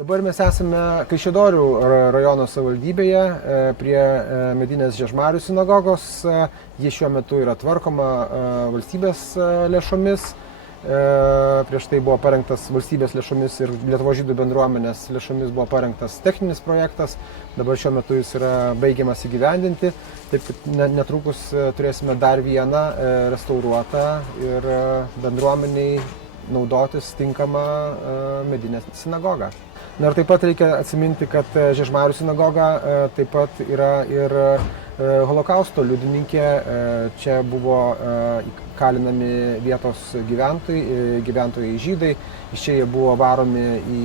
Dabar mes esame Kaišiadorių rajono savivaldybėje prie medinės Žiežmarių sinagogos. Ji šiuo metu yra tvarkoma valstybės lėšomis. Prieš tai buvo parengtas valstybės lėšomis ir Lietuvos žydų bendruomenės lėšomis buvo parengtas techninis projektas. Dabar šiuo metu jis yra baigiamas įgyvendinti. Taip kad netrukus turėsime dar vieną restauruotą ir bendruomeniai naudotis tinkamą medinę sinagogą. Na ir taip pat reikia atsiminti, kad Žiežmarių sinagoga taip pat yra ir holokausto liudininkė. Čia buvo kalinami vietos gyventojai žydai. Iš čia jie buvo varomi į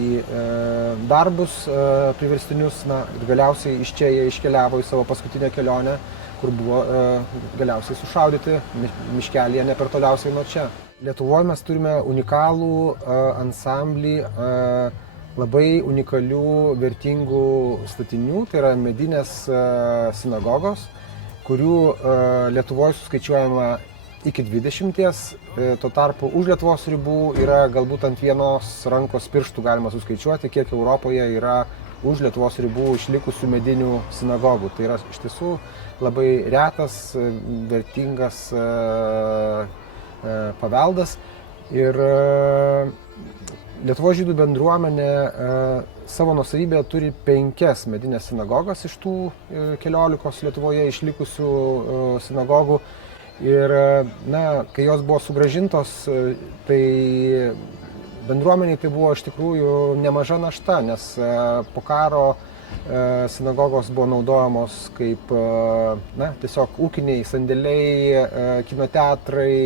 darbus priverstinius. Ir galiausiai iš čia jie iškeliavo į savo paskutinę kelionę, kur buvo galiausiai sušaudyti miškelyje ne per toliausiai nuo čia. Lietuvoje mes turime unikalų ansamblį labai unikalių, vertingų statinių, tai yra medinės sinagogos, kurių Lietuvoje suskaičiuojama iki 20, tuo tarpu už Lietuvos ribų yra galbūt ant vienos rankos pirštų galima suskaičiuoti, kiek Europoje yra už Lietuvos ribų išlikusių medinių sinagogų. Tai yra iš tiesų labai retas, vertingas paveldas. Ir Lietuvos žydų bendruomenė savo nuosavybėje turi 5 medinės sinagogas iš tų 14 Lietuvoje išlikusių sinagogų. Ir kai jos buvo sugrąžintos, tai bendruomeniai tai buvo iš tikrųjų nemaža našta, nes po karo sinagogos buvo naudojamos kaip tiesiog ūkiniai sandėliai, kinoteatrai.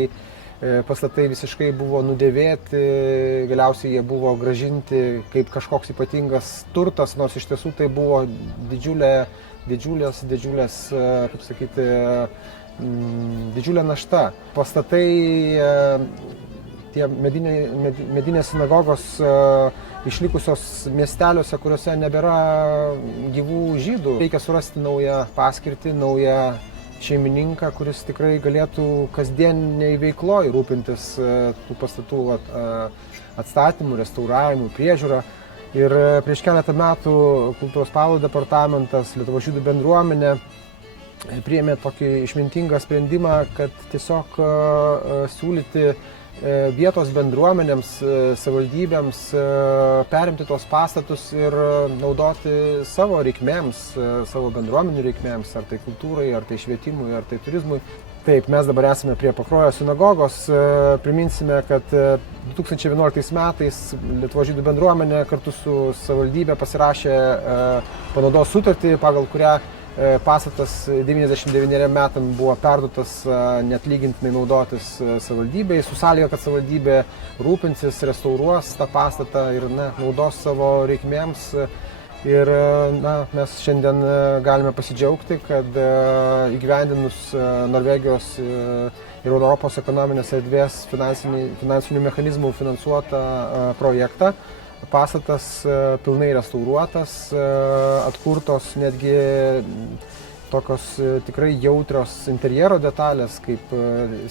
Pastatai visiškai buvo nudėvėti, galiausiai jie buvo grąžinti kaip kažkoks ypatingas turtas, nors iš tiesų tai buvo didžiulės, kaip sakyti, didžiulė našta. Pastatai, tie medinės sinagogos išlikusios miesteliuose, kuriuose nebėra gyvų žydų. Reikia surasti naują paskirtį, naują šeimininką, kuris tikrai galėtų kasdieniniai veikloj rūpintis tų pastatų atstatymų, restauravimu, priežiūra. Ir prieš keletą metų Kultūros paveldo departamentas, Lietuvos žydų bendruomenė priėmė tokį išmintingą sprendimą, kad tiesiog siūlyti vietos bendruomenėms, savivaldybėms perimti tuos pastatus ir naudoti savo reikmėms, savo bendruomenių reikmėms, ar tai kultūrai, ar tai švietimui, ar tai turizmui. Taip, mes dabar esame prie Pakruojo sinagogos. Priminsime, kad 2011 metais Lietuvos žydų bendruomenė kartu su savivaldybė pasirašė panaudos sutartį, pagal kurią pastatas 99 metam buvo perduotas neatlygintinai naudotis savivaldybei, su sąlyga, kad savivaldybė rūpinsis, restauruos tą pastatą ir naudos savo reikmėms. Ir mes šiandien galime pasidžiaugti, kad įgyvendinus Norvegijos ir Europos ekonominės erdvės finansinių mechanizmų finansuotą projektą, pastatas pilnai restauruotas, atkurtos netgi tokios tikrai jautrios interjero detalės, kaip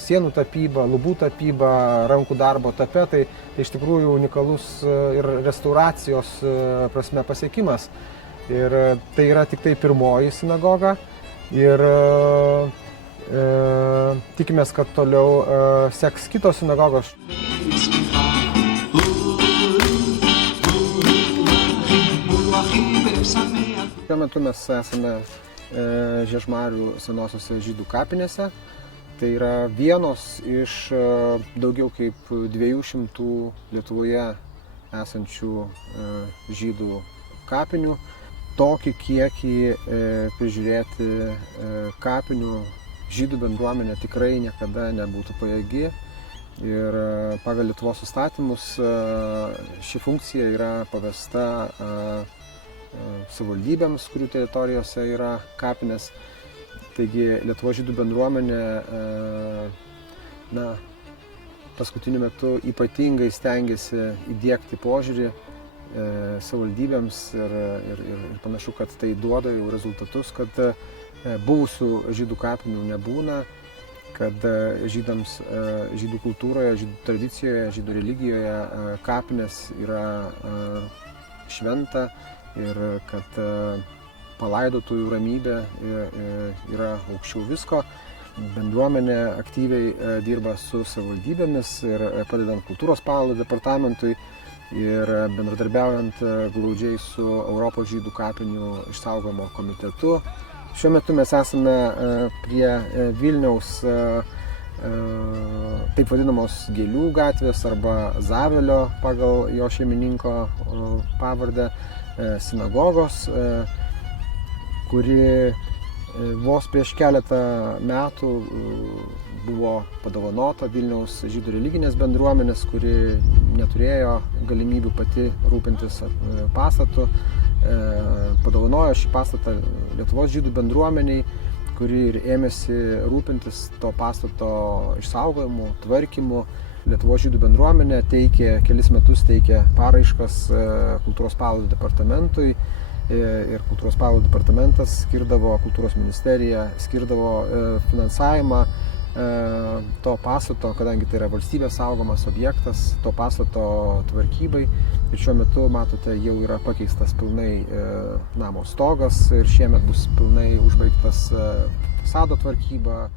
sienų tapyba, lubų tapyba, rankų darbo tapetai. Tai iš tikrųjų unikalus ir restauracijos prasme pasiekimas. Ir tai yra tik tai pirmoji sinagoga. Ir tikimės, kad toliau seks kitos sinagogos. Šiuo metu mes esame Žiežmarių senosiose žydų kapinėse. Tai yra vienos iš daugiau kaip 200 Lietuvoje esančių žydų kapinių. Tokį kiekį prižiūrėti kapinių žydų bendruomenė tikrai niekada nebūtų pajėgi. Ir pagal Lietuvos įstatymus ši funkcija yra pavesta savivaldybėms, kurių teritorijose yra kapinės. Taigi Lietuvos žydų bendruomenė paskutiniu metu ypatingai stengiasi įdiegti požiūrį savivaldybėms ir panašu, kad tai duoda jau rezultatus, kad buvusių žydų kapinių nebūna, kad žydams, žydų kultūroje, žydų tradicijoje, žydų religijoje kapinės yra šventa ir kad palaidotųjų ramybė yra aukščiau visko. Bendruomenė aktyviai dirba su savivaldybėmis ir padedant kultūros paveldo departamentui ir bendradarbiaujant glaudžiai su Europos žydų kapinių išsaugojimo komitetu. Šiuo metu mes esame prie Vilniaus taip vadinamos Gėlių gatvės arba Zavelio pagal jo šeimininko pavardę sinagogos, kuri vos prieš keletą metų buvo padovanota Vilniaus žydų religinės bendruomenės, kuri neturėjo galimybių pati rūpintis pastatu. Padovanojo šį pastatą Lietuvos žydų bendruomeniai, kuri ir ėmėsi rūpintis to pastato išsaugojimu, tvarkymu. Lietuvos žydų bendruomenė kelis metus teikė paraiškas kultūros paveldo departamentui ir kultūros paveldo departamentas kultūros ministerija skirdavo finansavimą to pastato, kadangi tai yra valstybės saugomas objektas, to pastato tvarkybai. Ir šiuo metu, matote, jau yra pakeistas pilnai namo stogas ir šiemet bus pilnai užbaigtas fasado tvarkyba.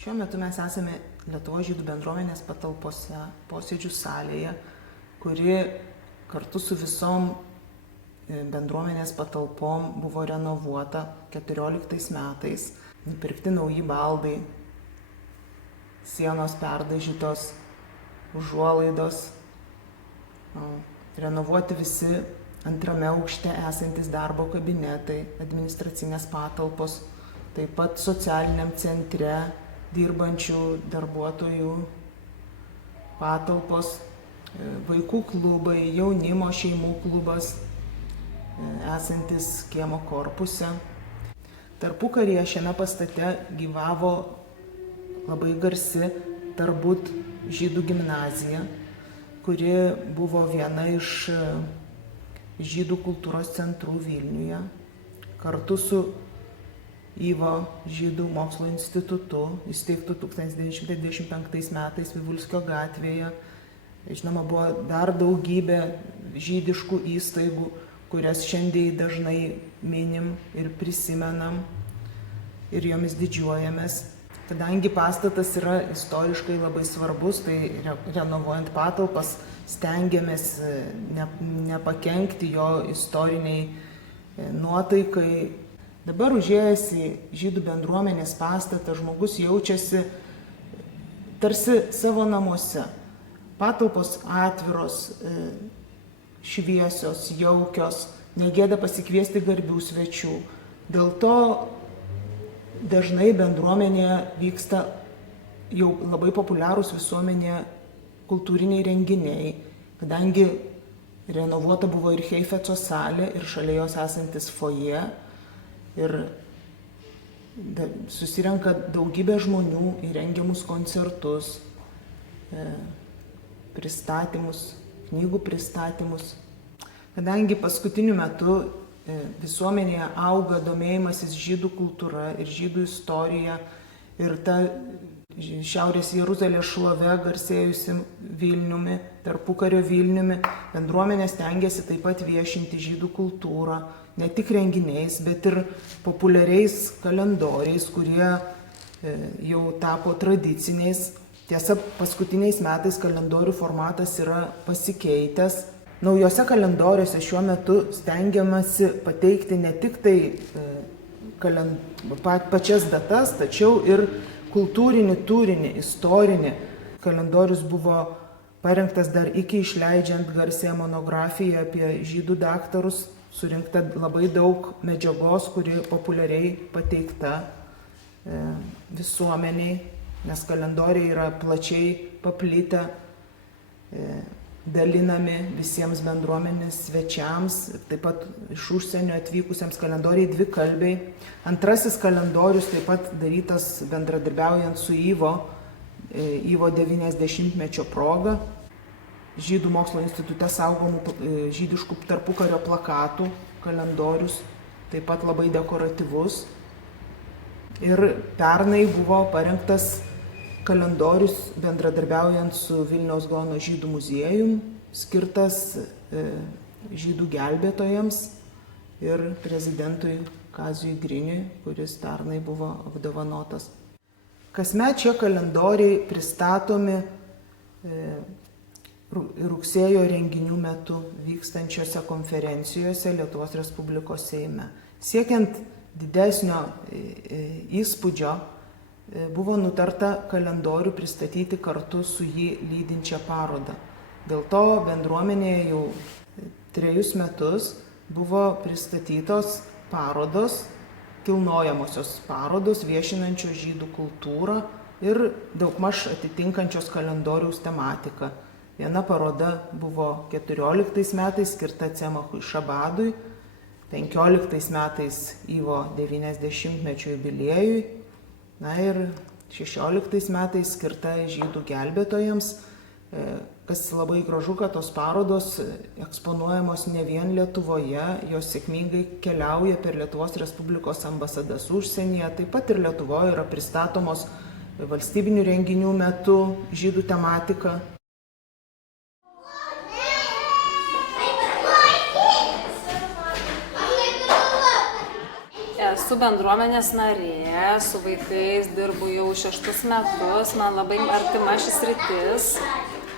Šiuo metu mes esame Lietuvos žydų bendruomenės patalpose, posėdžių salėje, kuri kartu su visom bendruomenės patalpom buvo renovuota 14 metais, nupirkti nauji baldai, sienos perdažytos, užuolaidos, renovuoti visi antrame aukšte esantis darbo kabinetai, administracinės patalpos, taip pat socialiniam centre dirbančių darbuotojų patalpos, vaikų klubai, jaunimo šeimų klubas esantis kiemo korpuse. Tarpukaryje šiame pastate gyvavo labai garsi Tarbut žydų gimnazija, kuri buvo viena iš žydų kultūros centrų Vilniuje, kartu su Yvo žydų mokslo institutu, įsteigtų 1925 metais Vivulskio gatvėje. Žinoma, buvo dar daugybė žydiškų įstaigų, kurias šiandien dažnai minim ir prisimenam ir jomis didžiuojamės. Kadangi pastatas yra istoriškai labai svarbus, tai renovuojant patalpas stengiamės nepakenkti jo istoriniai nuotaikai. Dabar užėjęs į žydų bendruomenės pastatą žmogus jaučiasi tarsi savo namuose. Patalpos atviros, šviesios, jaukios, negėda pasikviesti garbių svečių. Dėl to dažnai bendruomenėje vyksta jau labai populiarūs visuomenėje kultūriniai renginiai, kadangi renovuota buvo ir Heifetzo salė, ir šalia jos esantis foje, ir susirenka daugybė žmonių į rengiamus koncertus, pristatymus, knygų pristatymus. Kadangi paskutiniu metu visuomenėje auga domėjimasis žydų kultūra ir žydų istorija ir ta Šiaurės Jeruzalės šlove garsėjusi Vilniumi, tarpukario Vilniumi, bendruomenė stengiasi taip pat viešinti žydų kultūrą, ne tik renginiais, bet ir populiariais kalendoriais, kurie jau tapo tradiciniais. Tiesa, paskutiniais metais kalendorių formatas yra pasikeitęs. Naujose kalendoriuose šiuo metu stengiamasi pateikti ne tik tai pačias datas, tačiau ir kultūrinį turinį, istorinį. Kalendorius buvo parengtas dar iki išleidžiant garsiąją monografiją apie žydų daktarus, surinkta labai daug medžiagos, kuri populiariai pateikta visuomeniai, nes kalendoriai yra plačiai paplitę, dalinami visiems bendruomenės svečiams, taip pat iš užsienio atvykusiems kalendoriai dvikalbiai. Antrasis kalendorius taip pat darytas bendradarbiaujant su Yvo Yvo 90-mečio proga. Žydų mokslo institute saugomų žydiškų tarpukario plakatų kalendorius, taip pat labai dekoratyvus. Ir pernai buvo parengtas kalendorius bendradarbiaujant su Vilniaus Gaono žydų muziejum, skirtas žydų gelbėtojams ir prezidentui Kaziui Griniui, kuris pernai buvo apdovanotas. Kasmet šie kalendoriai pristatomi rugsėjo renginių metu vykstančiose konferencijose Lietuvos Respublikos Seime. Siekiant didesnio įspūdžio buvo nutarta kalendorių pristatyti kartu su jį lydinčia paroda. Dėl to bendruomenėje jau 3 metus buvo pristatytos parodos, kilnojamosios parodos viešinančios žydų kultūrą ir daugmaž atitinkančios kalendoriaus tematiką. Viena paroda buvo 14 metais skirta Cemachui Šabadui, 15 metais Yvo 90-mečio jubiliejui, na ir 16 metais skirta žydų gelbėtojams. Kas labai gražu, kad tos parodos eksponuojamos ne vien Lietuvoje, jos sėkmingai keliauja per Lietuvos Respublikos ambasadas užsienyje, taip pat ir Lietuvoje yra pristatomos valstybinių renginių metu žydų tematika. Esu bendruomenės narė, su vaikais dirbu jau 6 metus, man labai artima šis sritis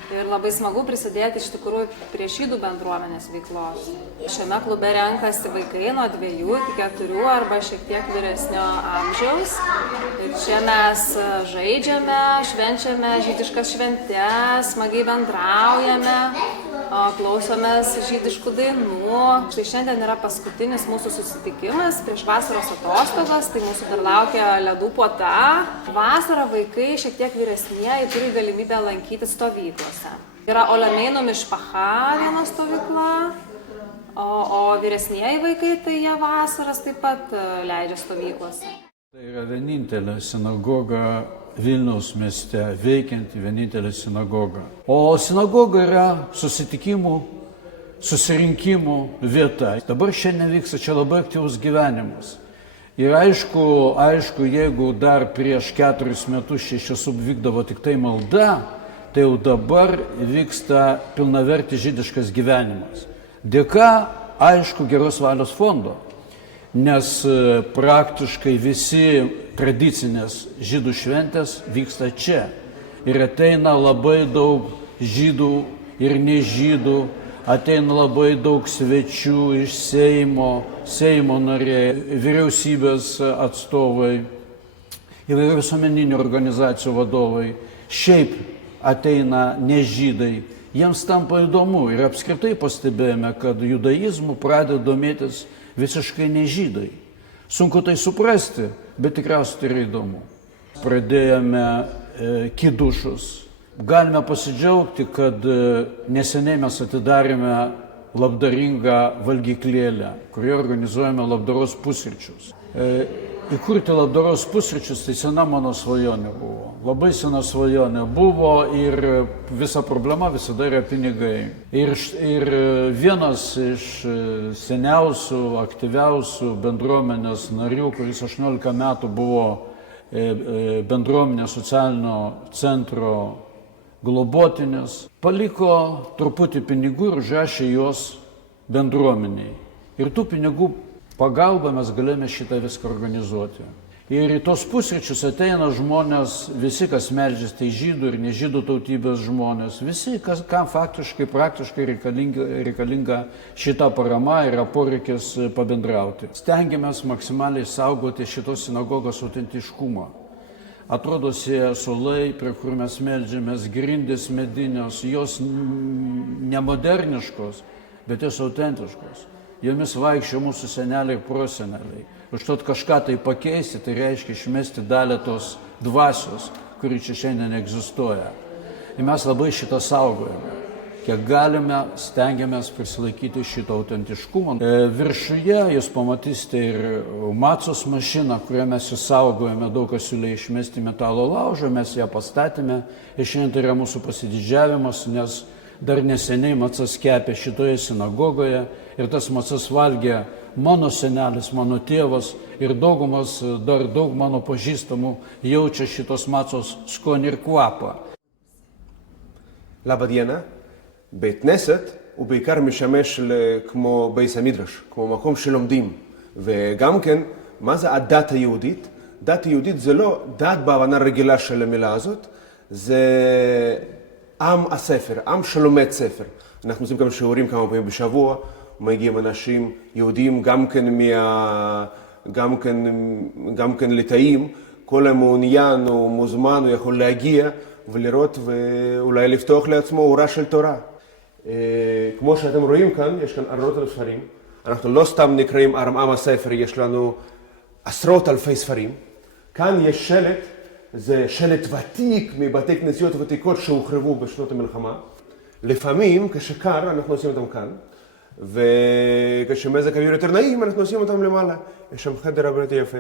ir labai smagu prisidėti iš tikrųjų prie žydų bendruomenės veiklos. Šiame klube renkasi vaikai nuo 2 iki 4 arba šiek tiek vyresnio amžiaus. Ir čia mes žaidžiame, švenčiame žydiškas šventes, smagiai bendraujame, klausomės žydiškų dainų. Štai šiandien yra paskutinis mūsų susitikimas prieš vasaros atostogas, tai mūsų dar laukia ledų puota. Vasarą vaikai šiek tiek vyresnieji turi galimybę lankyti stovyklose. Yra Olemeinų Mišpacha viena stovykla, o vyresnieji vaikai tai jie vasaras taip pat leidžia stovyklose. Tai yra vienintelė sinagoga Vilniaus mieste, veikianti vienintelė sinagoga. O sinagoga yra susitikimų, susirinkimų vieta. Dabar šiandien vyksta čia labai aktyvus gyvenimas. Ir aišku, jeigu dar prieš 4 metus čia vykdavo tik tai malda, tai jau dabar vyksta pilnavertis žydiškas gyvenimas. Dėka, aišku, Geros valios fondo. Nes praktiškai visi tradicinės žydų šventės vyksta čia. Ir ateina labai daug žydų ir nežydų, ateina labai daug svečių iš Seimo nariai, vyriausybės atstovai, įvairių visuomeninių organizacijų vadovai. Šiaip ateina nežydai. Jiems tampa įdomu ir apskritai pastebėjome, kad judaizmu pradeda domėtis visiškai nežydai. Sunku tai suprasti, bet tikriausiai tai yra įdomu. Pradėjome kidušus. Galime pasidžiaugti, kad neseniai mes atidarėme labdaringą valgyklėlę, kurioje organizuojame labdaros pusryčius. Įkurti labdaros pusryčius tai sena mano svajonė buvo. Labai sena svajonė buvo ir visa problema visada yra pinigai. Ir vienas iš seniausių, aktyviausių bendruomenės narių, kuris 18 metų buvo bendruomenės socialinio centro globotinis, paliko truputį pinigų ir užrašė juos bendruomeniai. Ir tų pinigų pagalba mes galėjome šitą viską organizuoti. Ir į tos pusryčius ateina žmonės, visi, kas meldžiasi, tai žydų ir nežydų tautybės žmonės, visi, kam faktiškai, praktiškai reikalinga šita parama, yra poreikis pabendrauti. Stengiamės maksimaliai saugoti šitos sinagogos autentiškumą. Atrodo, suolai, prie kur mes meldžiamės, grindys medinės, jos nemoderniškos, bet jos autentiškos. Jomis vaikščiojo mūsų seneliai ir proseneliai. Užtat kažką tai pakeisti, tai reiškia išmesti dalį tos dvasios, kuri čia šiandien egzistuoja. Ir mes labai šitą saugojame. kiek galime, stengiamės prisilaikyti šito autentiškumo. Viršuje jūs pamatysite ir macos mašiną, kurią mes įsaugojame, daug kas siūlė išmesti metalo laužą, mes ją pastatėme ir šiandien tai yra mūsų pasididžiavimas, nes dar neseniai macas kepė šitoje sinagogoje ir tas macas valgė mano senelis, mano tėvas ir daugumas, dar daug mano pažįstamų jaučia šitos macos skonį ir kvapą. לבדיאנה, בית כנסת הוא בעיקר משמש כמו בית המדרש, כמו מקום שלומדים. וגם כן, מה זה הדת היהודית? דת יהודית זה לא דת בהבנה רגילה של המילה הזאת, זה עם הספר, עם שלומד ספר. אנחנו עושים גם שיעורים כמה פעמים בשבוע, מגיעים אנשים יהודים גם כן ליטאים, כל המעוניין או מוזמן הוא יכול להגיע ולראות ואולי לפתוח לעצמו אורה של תורה. כמו שאתם רואים כאן, יש כאן עשרות אלפי ספרים. אנחנו לא סתם נקראים עם הספר, יש לנו עשרות אלפי ספרים. כאן יש שלט, זה שלט ותיק מבתי כנסיות ותיקות שהוחרבו בשנות המלחמה. לפעמים, כשקר, אנחנו עושים אותם כאן, וכשמזג אוויר יותר נעים, אנחנו עושים אותם למעלה. יש שם חדר הרבה יותר יפה,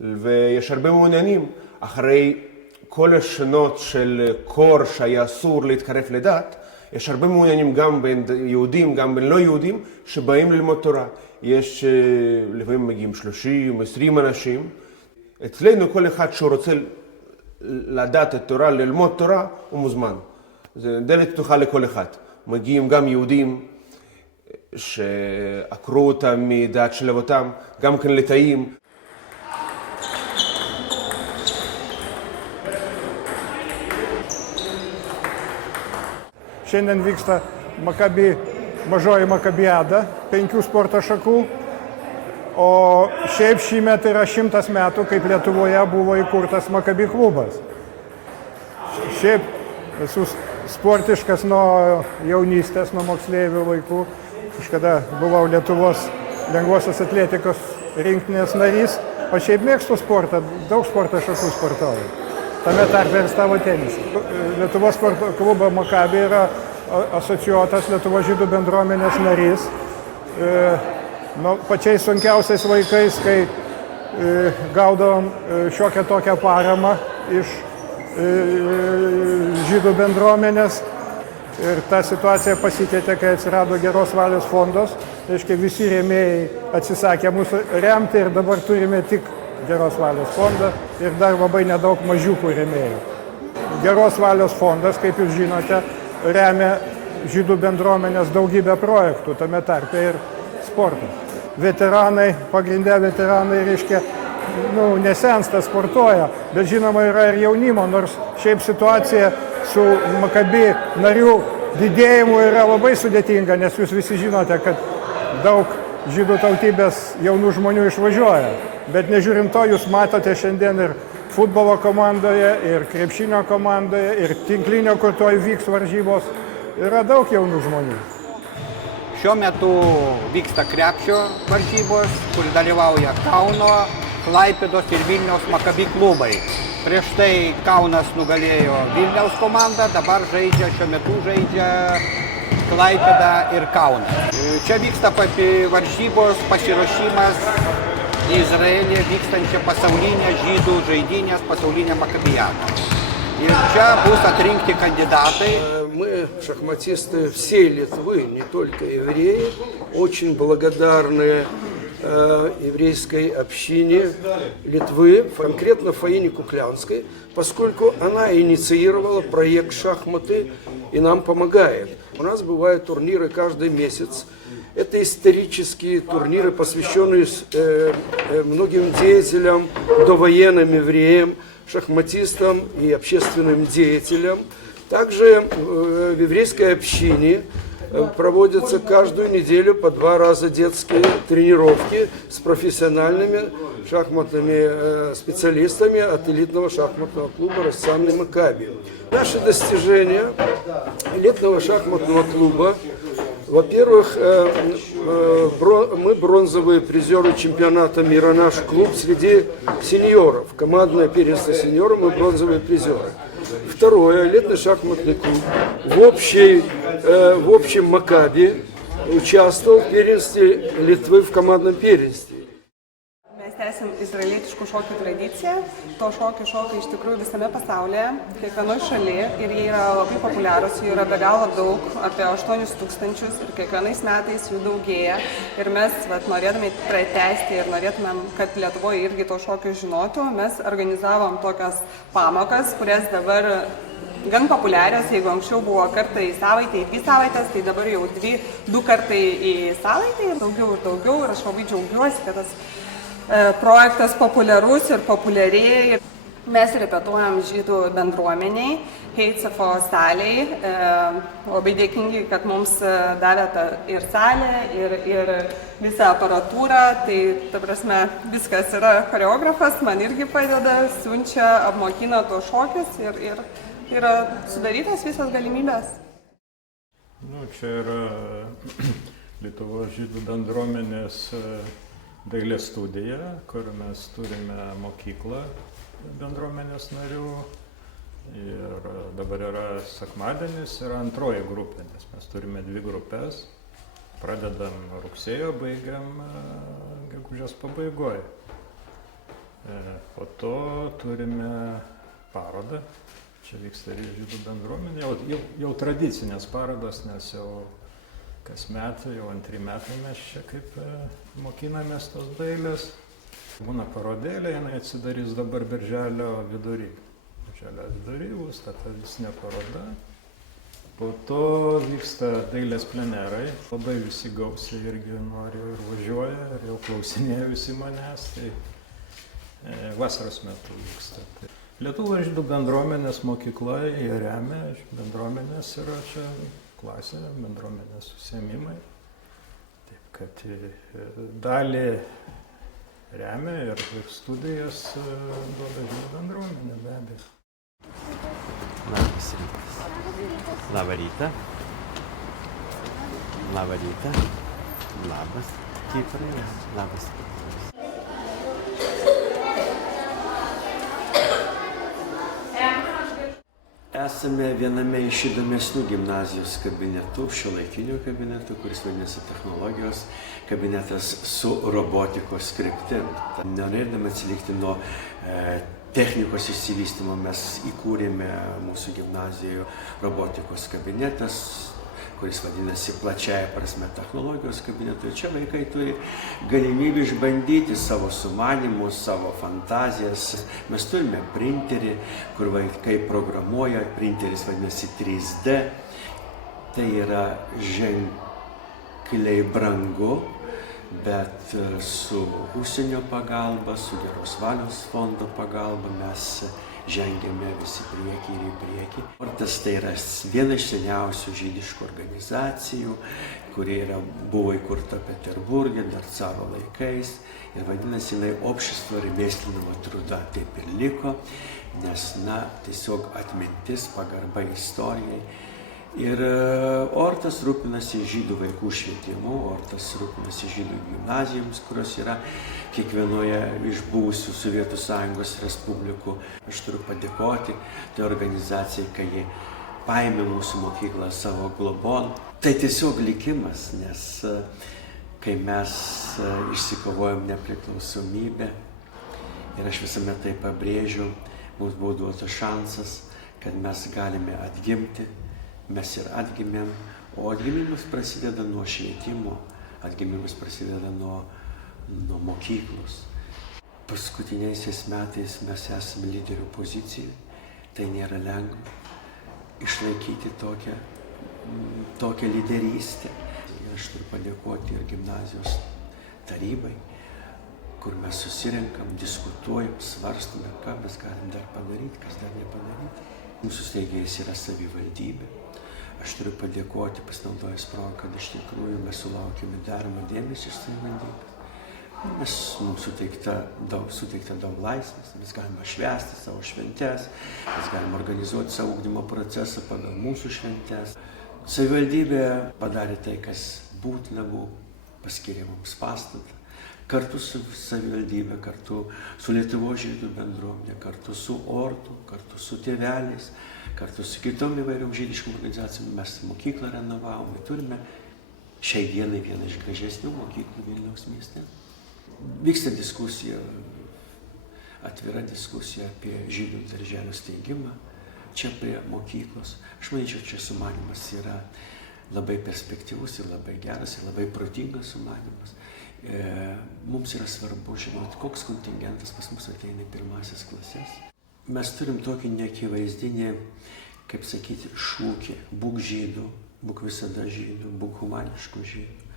ויש הרבה מעוניינים. אחרי כל השנות של קור שהיה אסור להתקרב לדת, יש הרבה מעוניינים גם בין יהודים, גם בין לא יהודים, שבאים ללמוד תורה. יש, לפעמים מגיעים 30, 20 אנשים. אצלנו כל אחד שרוצה לדעת את תורה, ללמוד תורה, הוא מוזמן. זה דלת פתוחה לכל אחד. מגיעים גם יהודים שעקרו אותם מדעת של אבותם, גם כן ליטאים. Šiandien vyksta mažoji makabiada, 5 sporto šakų, o šiaip šįmet yra 100 metų, kaip Lietuvoje buvo įkurtas Makabi klubas. Šiaip esu sportiškas nuo jaunystės, nuo moksleivių laikų. Kažkada buvau Lietuvos lengvosios atletikos rinktinės narys, o šiaip mėgstu sportą, daug sporto šakų sportuoju. Tame tarpe ir stavo tenisą. Lietuvos sporto klubo Makabi yra asocijuotas Lietuvos žydų bendruomenės narys. Pačiais sunkiausiais laikais, kai gaudavom šiokią tokią paramą iš žydų bendruomenės ir ta situacija pasikeitė, kai atsirado Geros valios fondas. Reiškia, visi rėmėjai atsisakė mūsų remti ir dabar turime tik Geros valios fondą ir dar labai nedaug mažiukų rėmėjų. Geros valios fondas, kaip jūs žinote, remia žydų bendruomenės daugybę projektų, tame tarpe ir sportą. Veteranai, pagrindė veteranai, reiškia, nesensta sportuoja, bet žinoma yra ir jaunimo, nors šiaip situacija su Makabi narių didėjimu yra labai sudėtinga, nes jūs visi žinote, kad daug žydų tautybės jaunų žmonių išvažiuoja. Bet nežiūrint to, jūs matote šiandien ir futbolo komandoje, ir krepšinio komandoje, ir tinklinio, kur tuoj vyks varžybos. Yra daug jaunų žmonių. Šiuo metu vyksta krepšio varžybos, kur dalyvauja Kauno, Klaipėdos ir Vilniaus Makabi klubai. Prieš tai Kaunas nugalėjo Vilniaus komandą, dabar šiuo metu žaidžia Klaipėda ir Kaunas. Čia vyksta varžybos pasiruošimas Izraelyje vykstančią pasaulinę žydų žaidynės, pasaulinę Makabijadą. Ir čia bus atrinkti kandidatai. Мы, шахматисты всей Литвы, не только евреи, очень благодарны еврейской общине Литвы, конкретно Фаине Куклянской, поскольку она инициировала проект «Шахматы» и нам помогает. У нас бывают турниры каждый месяц. Это исторические турниры, посвященные многим деятелям, довоенным евреям, шахматистам и общественным деятелям. Также в еврейской общине проводятся каждую неделю по 2 раза детские тренировки с профессиональными шахматными специалистами от элитного шахматного клуба «Рассанный Макаби». Наши достижения элитного шахматного клуба: во-первых, мы бронзовые призеры чемпионата мира, наш клуб среди сеньоров. Командное первенство сеньоров, мы бронзовые призеры. Второе, летний шахматный клуб в общем Макаби участвовал в первенстве Литвы в командном первенстве. Mes tęsim izraelietiškų šokių tradiciją. To šokio iš tikrųjų visame pasaulyje, kiekvienoje šalyje ir jie yra labai populiarūs, jų yra be galo daug, apie 8000 ir kiekvienais metais jų daugėja. Ir mes norėdami pratęsti ir norėtumėm, kad Lietuvoje irgi to šokio žinotų, mes organizavom tokias pamokas, kurias dabar gan populiarios, jeigu anksčiau buvo kartą į savaitę, į 2 savaitės, tai dabar jau 2 kartai į savaitę ir daugiau. Ir aš labai džiaugiuosi, kad tas projektas populiarus ir populiarėja. Mes repetuojam žydų bendruomeniai, Heitsafo salėj. Labai dėkingi, kad mums davė ir salę, ir visą aparatūrą. Tai, ta prasme, viskas yra choreografas, man irgi padeda, siunčia, apmokina tuos šokius ir yra sudarytas visas galimybės. Čia yra Lietuvos žydų bendruomenės dailės studija, kur mes turime mokyklą bendruomenės narių. Ir dabar yra sekmadienis ir antroji grupė, nes mes turime 2 grupės. Pradedam rugsėjo, baigiam gegužės pabaigoje. Po to turime parodą. Čia vyksta ir žydų bendruomenė. Jau tradicinės parodos, nes jau kas metai, jau 2 metai mes čia kaip mokinamės tos dailės. Būna parodėlė, jinai atsidarys dabar birželio vidury. Birželio vidury bus ta tradicinė paroda. Po to vyksta dailės plenerai. Labai visi gausiai irgi nori ir važiuoja, ir jau klausinėja visi manęs. Tai vasaros metu vyksta. Lietuvos žydų bendruomenės mokykla, jie remia, bendruomenės yra čia klasė, bendruomenės užsiėmimai. Taip, kad dalį remia ir studijas duoda žydų bendruomenė, be abejo. Labas rytas. Labą rytą. Labą rytą. Labas. Kiprai. Labas. Esame viename iš įdomesnių gimnazijos kabinetų, šiuolaikinių kabinetų, kuris vadinasi technologijos kabinetas su robotikos kryptim. Norėdami atsilikti nuo technikos išsivystymo, mes įkūrėme mūsų gimnazijoje robotikos kabinetas, kuris vadinasi plačiaja prasme technologijos kabinetu. Ir čia vaikai turi galimybę išbandyti savo sumanymus, savo fantazijas. Mes turime printerį, kur vaikai programuoja, printeris vadinasi 3D. Tai yra ženkliai brangu, bet su užsienio pagalba, su Geros valios fondo pagalba mes žengėme visi priekį ir į priekį. Ortas tai yra viena iš seniausių žydiškų organizacijų, kuri buvo įkurta Peterburge dar caro laikais ir vadinasi jinai Общество ремесленного труда. Taip ir liko, nes tiesiog atmintis, pagarba istorijai. Ir Ortas rūpinasi žydų vaikų švietimu, Ortas rūpinasi žydų gimnazijoms, kurios yra kiekvienoje iš buvusių Sovietų Sąjungos respublikų. Aš turiu padėkoti tai organizacijai, kai jie paėmė mūsų mokyklą savo globon. Tai tiesiog likimas, nes kai mes išsikovojom nepriklausomybę ir aš visame tai pabrėžiu, mums buvo duotas šansas, kad mes galime atgimti. Mes ir atgimėm, o atgimimas prasideda nuo švietimo, atgimimas prasideda nuo mokyklos. Paskutiniaisiais metais mes esame lyderių pozicijoje, tai nėra lengva išlaikyti tokią lyderystę. Ir aš turiu padėkoti ir gimnazijos tarybai, kur mes susirenkam, diskutuojam, svarstame, ką mes galim dar padaryti, kas dar nepadaryta. Mūsų steigėjas yra savivaldybė. Aš turiu padėkoti, pasinaudojęs progą, kad iš tikrųjų mes sulaukėme deramo dėmesio iš savivaldybės. Mums suteikta daug laisvės, mes galime švęsti savo šventes, mes galime organizuoti savo ugdymo procesą pagal mūsų šventes. Savivaldybė padarė tai, kas būtina buvo, paskyrė mums pastatą, kartu su savivaldybė, kartu su Lietuvos žydų bendruomenė, kartu su Ortu, kartu su tėveliais, kartu su kitom įvairiom žydiškom organizacijom mes mokyklą renovavome. Turime šiai dienai vieną iš gražesnių mokyklų Vilniaus mieste. Vyksta diskusija, atvira diskusija apie žydų darželio steigimą čia prie mokyklos. Aš manyčiau, čia sumanymas yra labai perspektyvus ir labai geras ir labai protingas sumanymas. Mums yra svarbu žinoti, koks kontingentas pas mus ateina į pirmasias klases. Mes turim tokį neakivaizdinį, kaip sakyti, šūkį: būk žydų, būk visada žydų, būk humaniškų žydų.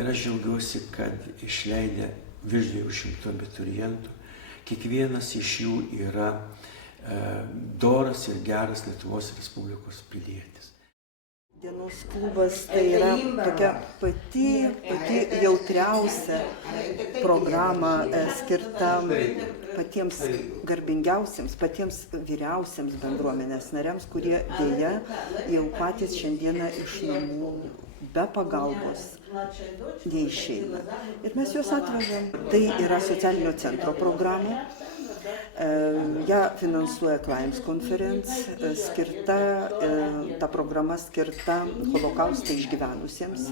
Ir aš džiaugiuosi, kad išleidę virš 200 abiturientų, kiekvienas iš jų yra doras ir geras Lietuvos Respublikos pilietis. Dienos klubas tai yra tokia pati jautriausia programa skirta patiems garbingiausiems, patiems vyriausiems bendruomenės nariams, kurie dėja jau patys šiandieną iš namų be pagalbos neišeina. Ir mes juos atvežam. Tai yra socialinio centro programa. Ja finansuoja Climbs Conference, ta programa skirta holokaustą išgyvenusiems.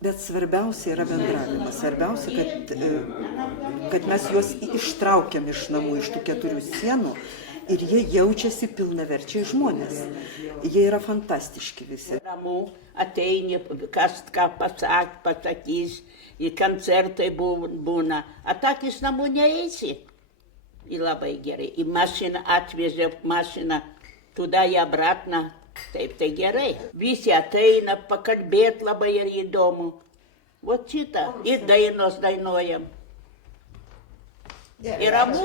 Bet svarbiausia yra bendravimas. Svarbiausia, kad mes juos ištraukiam iš namų, iš tų 4 sienų ir jie jaučiasi pilnaverčiai žmonės. Jie yra fantastiški visi. Namų ateini, kas ką pasakys, į koncertai būna. A tak iš namų neeisi. Ir labai gerai. Į mašiną atvežė mašiną, tada į obratną. Taip, tai gerai. Visi ateina pakalbėti, labai ir įdomu. O šitą. Ir dainos dainuojam. Ir ramu.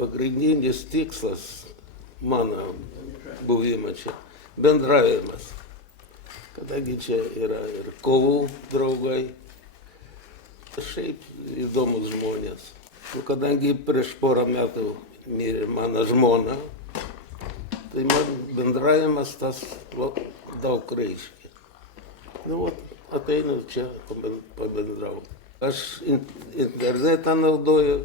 Pagrindinis tikslas mano buvimo čia – bendravimas. Kadangi čia yra ir kovų draugai, šiaip įdomus žmonės. Kadangi prieš porą metų mirė mano žmona, tai man bendravimas tas daug reiškia. Ateinu čia pabendrauti. Aš internetą naudoju,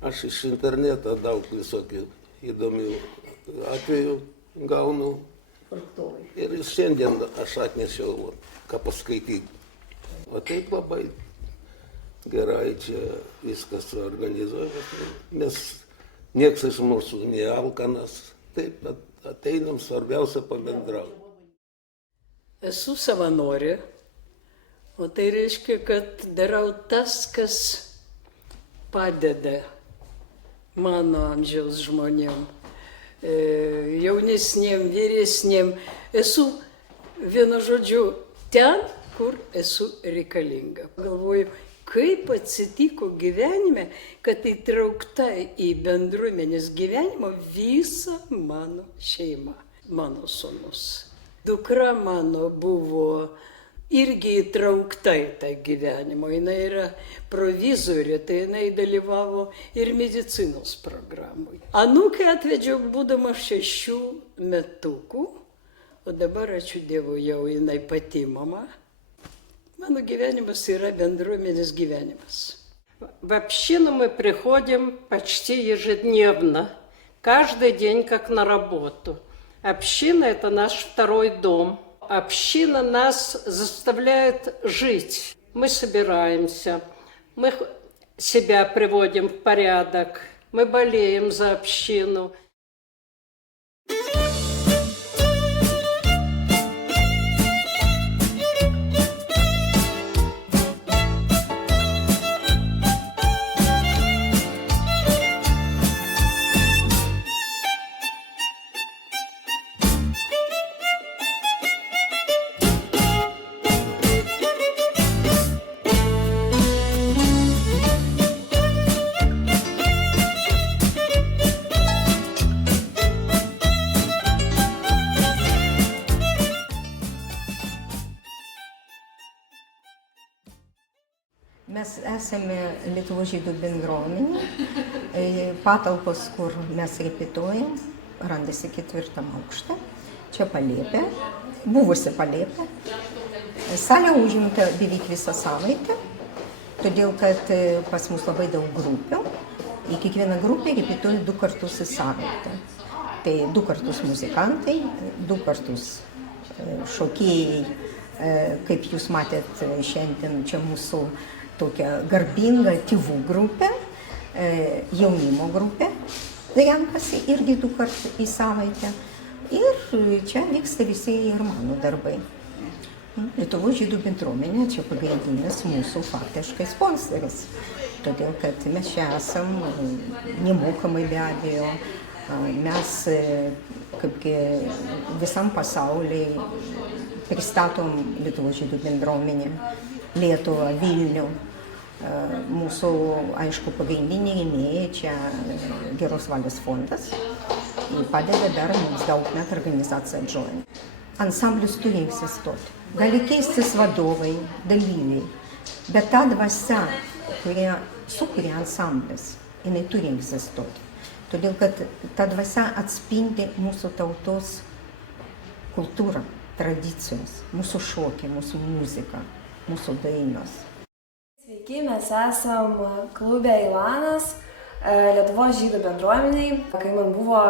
aš iš interneto daug visokių įdomių atvejų gaunu. Ir šiandien aš atnešiau, ką paskaityti. O taip labai gerai čia viskas suorganizuoja, nes nieks iš mūsų nealkanas. Taip, ateinam svarbiausia pabendrauti. Esu savanorė, o tai reiškia, kad darau tas, kas padeda mano amžiaus žmonėm, jaunesniem, vyresniem. Esu, vienu žodžiu, ten, kur esu reikalinga. Galvoju, kaip atsitiko gyvenime, kad įtraukta į bendruomenės gyvenimo visa mano šeima, mano sūnus. Dukra mano buvo irgi įtraukta į tą gyvenimą. Jis yra provizorė, tai jis dalyvavo ir medicinos programoje. Anūkę atvedžiau būdama 6 metukų, o dabar, ačiū Dievui, jau jinai pati mama. Мано gyvenimas yra bendruоменės gyvenimas. В общину мы приходим почти ежедневно, каждый день как на работу. Община – это наш второй дом. Община нас заставляет жить. Мы собираемся, мы себя приводим в порядок, мы болеем за общину. Mes esame Lietuvos žydų bendruomenė, patalpos, kur mes repetuojam, randasi 4 aukšte, čia palėpė, buvusi palėpė. Salė užimta beveik visą savaitę, todėl kad pas mus labai daug grupių. Į kiekvieną grupę repetuoja 2 kartus į savaitę. Tai 2 kartus muzikantai, 2 kartus šokėjai, kaip jūs matėt šiandien čia mūsų tokia garbinga tėvų grupė, jaunimo grupė renkasi irgi 2 kartus į savaitę. Ir čia vyksta visi ir mano darbai. Lietuvos žydų bendruomenė čia pagrindinis mūsų faktiškai sponsoris. Todėl, kad mes čia esam nemokamai be abejo. Mes kaipgi visam pasauliui pristatom Lietuvos žydų bendruomenę, Lietuvą, Vilnių. Mūsų, aišku, pagrindiniai rėmėjai čia Geros valios fondas. Ir padeda dar mums daug metų organizacija Join. Ansamblis turi egzistuoti. Gali keistis vadovai, dalyviai, bet ta dvasia, kurią sukuria ansamblis, jinai turi egzistuoti. Todėl, kad ta dvasia atspindi mūsų tautos kultūrą, tradicijos, mūsų šokį, mūsų muziką, mūsų dainos. Sveiki, mes esam klube Ilanas, Lietuvos žydų bendruomeniai. Kai man buvo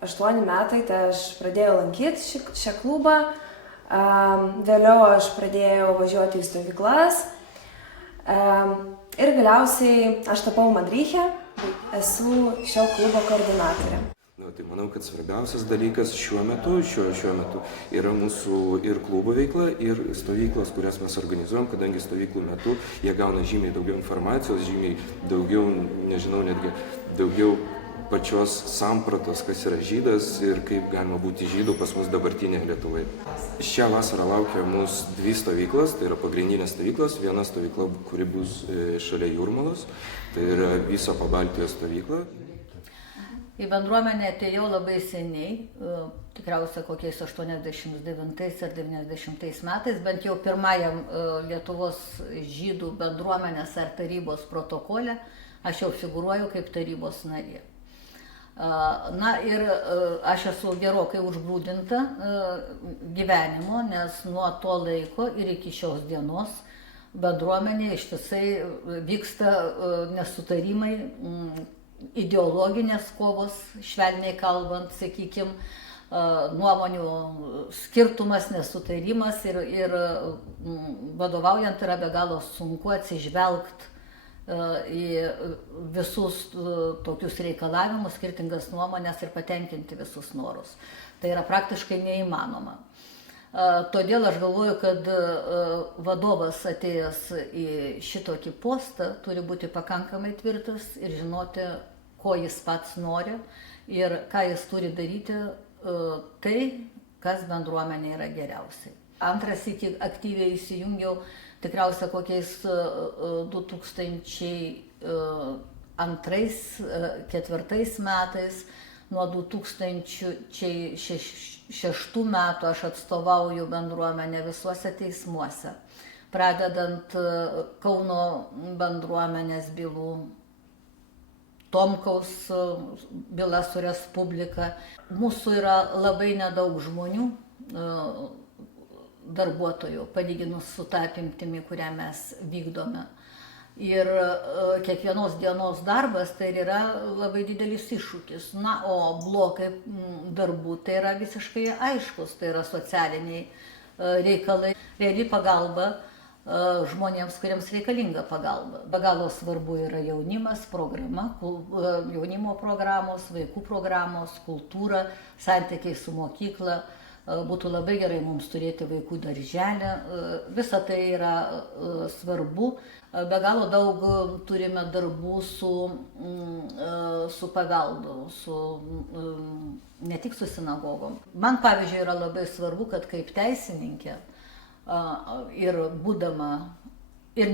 8 metai, tai aš pradėjau lankyti šią klubą. Vėliau aš pradėjau važiuoti į stovyklas. Ir galiausiai aš tapau madriche, esu šio klubo koordinatorė. Tai manau, kad svarbiausias dalykas šiuo metu yra mūsų ir klubo veikla, ir stovyklos, kurias mes organizuojam, kadangi stovyklų metu jie gauna žymiai daugiau informacijos, žymiai daugiau, nežinau, netgi daugiau pačios sampratos, kas yra žydas ir kaip galima būti žydų pas mus dabartinėje Lietuvoje. Šią vasarą laukia mūsų 2 stovyklos, tai yra pagrindinės stovyklos. Viena stovykla, kuri bus šalia Jūrmalos, tai yra viso Pabaltijos stovykla. Į bendruomenę atėjau labai seniai, tikriausiai kokiais 89 ar 90 metais, bent jau pirmajam Lietuvos žydų bendruomenės ar tarybos protokole, aš jau figūruoju kaip tarybos narė. Na ir aš esu gerokai užgrūdinta gyvenimo, nes nuo to laiko ir iki šios dienos bendruomenė ištisai vyksta nesutarimai, ideologinės kovos, švelniai kalbant, sakykime, nuomonių skirtumas, nesutarimas ir vadovaujant yra be galo sunku atsižvelgti į visus tokius reikalavimus, skirtingas nuomonės ir patenkinti visus norus. Tai yra praktiškai neįmanoma. Todėl aš galvoju, kad vadovas atėjęs į šitokį postą turi būti pakankamai tvirtas ir žinoti, ko jis pats nori ir ką jis turi daryti tai, kas bendruomenė yra geriausiai. Antras iki aktyviai įsijungiau tikriausiai kokiais 2002-2004 metais. Nuo 2006 metų aš atstovauju bendruomenę visuose teismuose, pradedant Kauno bendruomenės bylų, Tomkaus byla su Respublika. Mūsų yra labai nedaug žmonių, darbuotojų, palyginus su ta apimtimi, kurią mes vykdome. Ir kiekvienos dienos darbas tai yra labai didelis iššūkis. Na, o blokai darbų tai yra visiškai aiškus, tai yra socialiniai reikalai, reali pagalba žmonėms, kuriems reikalinga pagalba. Be galo svarbu yra jaunimas, programa, jaunimo programos, vaikų programos, kultūra, santykiai su mokykla. Būtų labai gerai mums turėti vaikų darželę. Visa tai yra svarbu. Be galo daug turime darbų su paveldu, ne tik su sinagogom. Man, pavyzdžiui, yra labai svarbu, kad kaip teisininkė ir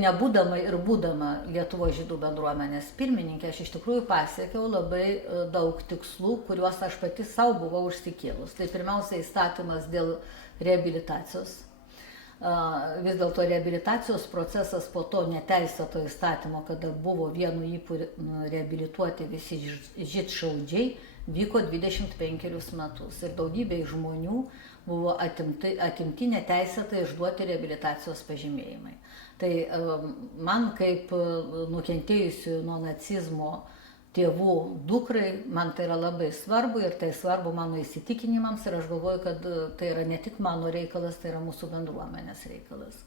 nebūdama ir būdama Lietuvos žydų bendruomenės pirmininkė, aš iš tikrųjų pasiekiau labai daug tikslų, kuriuos aš pati savo buvau užsikėlus. Tai pirmiausia įstatymas dėl reabilitacijos. Vis dėlto reabilitacijos procesas po to neteisėto įstatymo, kada buvo vienu ypu reabilituoti visi žydšaudžiai, vyko 25 metus. Ir daugybė žmonių buvo atimti neteisėtai išduoti reabilitacijos pažymėjimai. Tai man kaip nukentėjusių nuo nacizmo tėvų dukrai, man tai yra labai svarbu ir tai svarbu mano įsitikinimams ir aš galvoju, kad tai yra ne tik mano reikalas, tai yra mūsų bendruomenės reikalas.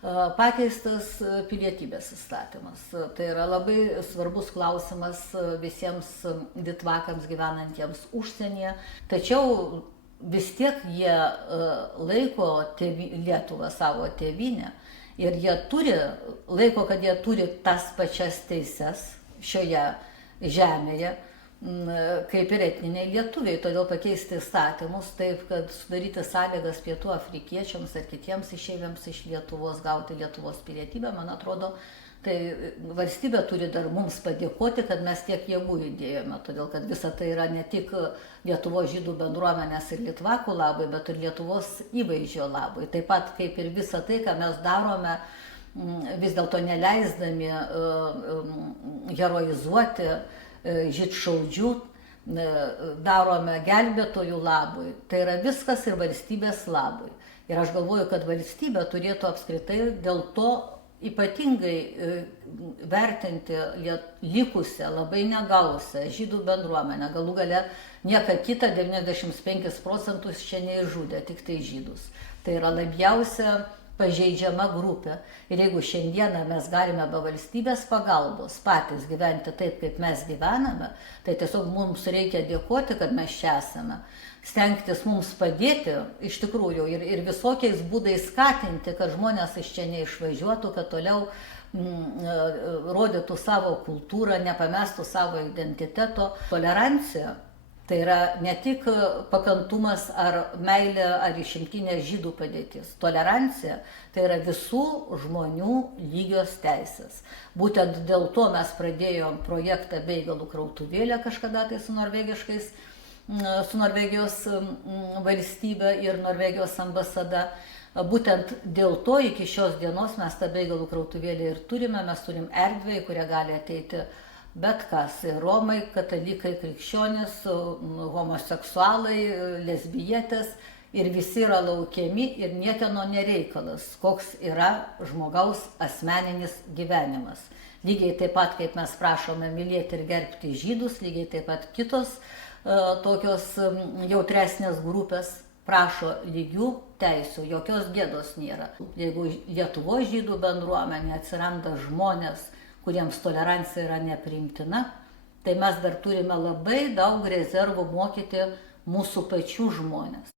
Pakeistas pilietybės įstatymas. Tai yra labai svarbus klausimas visiems litvakams gyvenantiems užsienyje, tačiau vis tiek jie laiko Lietuvą savo tėvynę ir jie laiko, kad jie turi tas pačias teises šioje žemėje, kaip ir etniniai lietuviai, todėl pakeisti įstatymus taip, kad sudaryti sąlygas pietų afrikiečiams ar kitiems išeiviams iš Lietuvos gauti Lietuvos pilietybę, man atrodo, tai valstybė turi dar mums padėkoti, kad mes tiek jėgų įdėjome, todėl kad visa tai yra ne tik Lietuvos žydų bendruomenės ir litvakų labai, bet ir Lietuvos įvaizdžio labai. Taip pat kaip ir visa tai, ką mes darome, vis dėlto neleisdami heroizuoti žydšaudžių, darome gelbėtojų labui. Tai yra viskas ir valstybės labui. Ir aš galvoju, kad valstybė turėtų apskritai dėl to ypatingai vertinti likusią, labai negausią žydų bendruomenę. Galų gale nieka kita 95% čia neižudė, tik tai žydus. Tai yra labiausia pažeidžiama grupė. Ir jeigu šiandieną mes galime be valstybės pagalbos patys gyventi taip, kaip mes gyvename, tai tiesiog mums reikia dėkoti, kad mes čia esame. Stengtis mums padėti iš tikrųjų ir visokiais būdais skatinti, kad žmonės iš čia neišvažiuotų, kad toliau rodytų savo kultūrą, nepamestų savo identiteto. Tolerancija tai yra ne tik pakantumas ar meilė ar išimtinė žydų padėtis. Tolerancija tai yra visų žmonių lygios teisės. Būtent dėl to mes pradėjom projektą Beigalų krautuvėlė kažkada tai su Norvegijos valstybe ir Norvegijos ambasada. Būtent dėl to iki šios dienos mes tą Beigalų krautuvėlę ir turime. Mes turim erdvę, į kurią gali ateiti bet kas. Romai, katalikai, krikščionys, homoseksualai, lesbietės ir visi yra laukiami ir niekieno nereikalas, koks yra žmogaus asmeninis gyvenimas. Lygiai taip pat, kaip mes prašome mylėti ir gerbti žydus, lygiai taip pat kitos tokios jautresnės grupės prašo lygių teisių, jokios gėdos nėra. Jeigu Lietuvos žydų bendruomenė atsiranda žmonės, kuriems tolerancija yra nepriimtina, tai mes dar turime labai daug rezervų mokyti mūsų pačių žmonės.